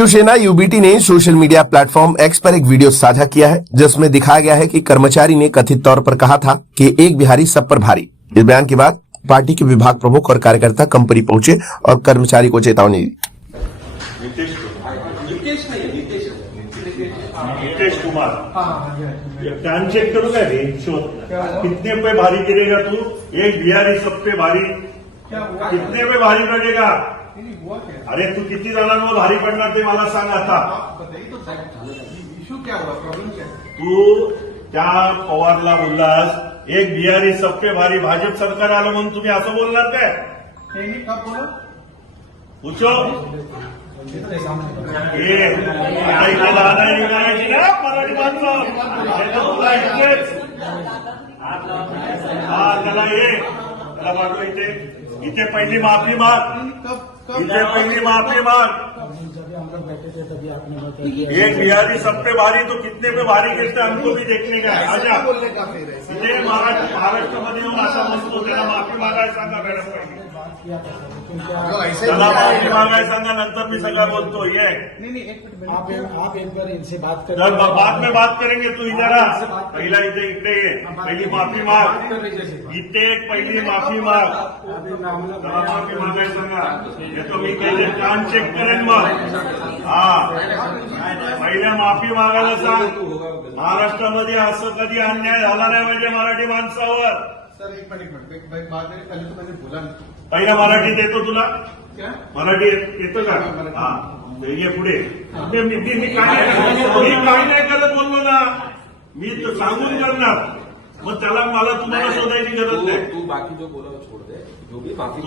Shiv Sena UBT ने social media platform x पर एक video साझा किया है जिसमें दिखाया गया है कि कर्मचारी ने कथित तौर पर कहा था कि एक बिहारी सब पर भारी। इस बयान के बाद पार्टी के विभाग प्रमुख और कार्यकर्ता कंपनी पहुंचे और कर्मचारी को चेतावनी दी। नीतीश कुमार कान चेक करू का रे शोध कितने पे भारी गिरेगा तू? एक बिहारी सब पे भारी कितने पे भारी पडेगा? अरे तू किती जणांवर भारी पडणार ते मला सांग आता। इश्यू क्या हुआ, प्रॉब्लेम क्या? तू त्या पवारला बोललास एक बिहारी सब पे भारी, भाजप सरकार आलं म्हणून तुम्ही असं बोलणार काय? कब बोला? पूछो मराठी माणसं त्याला त्याला पाठव इथे पहिली माफी माग, इथे पहिली माफी माग। एक बिहारी सब पे भारी तो कितने पे भारी गिरते हमको भी देखने का है। आजा इथे महाराष्ट्रामध्ये येऊन असा म्हणतो त्याला माफी मागायला सांगा मॅडम पहिली, त्याला माफी मागायला सांगा, नंतर मी सगळं बोलतो। ये आप एक बार इनसे बात करें, बाद में बात करेंगे। तू इधर आ, पहिला इकडे ये, पहिली माफी माग, इथे एक पहिली माफी माग, त्याला माफी मागायला सांगा। येतो मी पहिले कान चेक करेन मग। हा पहिल्या माफी मागायला सांग। महाराष्ट्रामध्ये असं कधी अन्याय झाला नाही म्हणजे मराठी माणसावर। सर एक मिनट बात करें, पहले तो मैंने बोला नहीं। पहिल्या मराठीत येतो तुला? क्या मराठी येतं का? हा ये पुढे। मी काही नाही करत बोललो ना, मी तर सांगून करणार। मग त्याला मला तुम्हाला शोधायची गरज नाही। तू बाकी जो बोला वो छोड़ दे, जो भी बाकी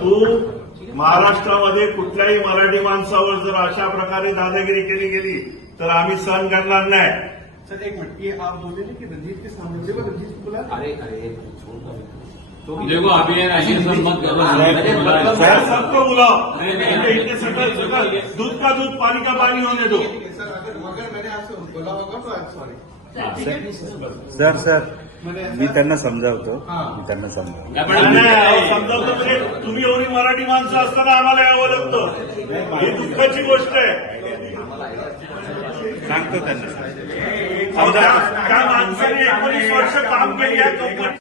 तू महाराष्ट्रामध्ये कुठल्याही मराठी माणसावर जर अशा प्रकारे दादागिरी केली गेली तर आम्ही सहन करणार नाही। सर एक मिनट, ये आप बोले ना कि रंजीत के सामने देखो, रंजीत को बोला। अरे छोड़ दो। तो देखो आप ये ऐसे सब मत करो। सर सबको बुलाओ, इतने सकल दूध का दूध पानी का पानी होने दो। सर अगर मैंने आपसे बोला होगा तो आज सॉरी। सर मी त्यांना समजावतो, समजावतो म्हणजे तुम्ही एवढी मराठी माणसं असताना आम्हाला यावं लागतं, ही दुःखाची गोष्ट आहे। सांगतो त्यांना त्या माणसाने 19 वर्ष काम केली आहे कंपनी।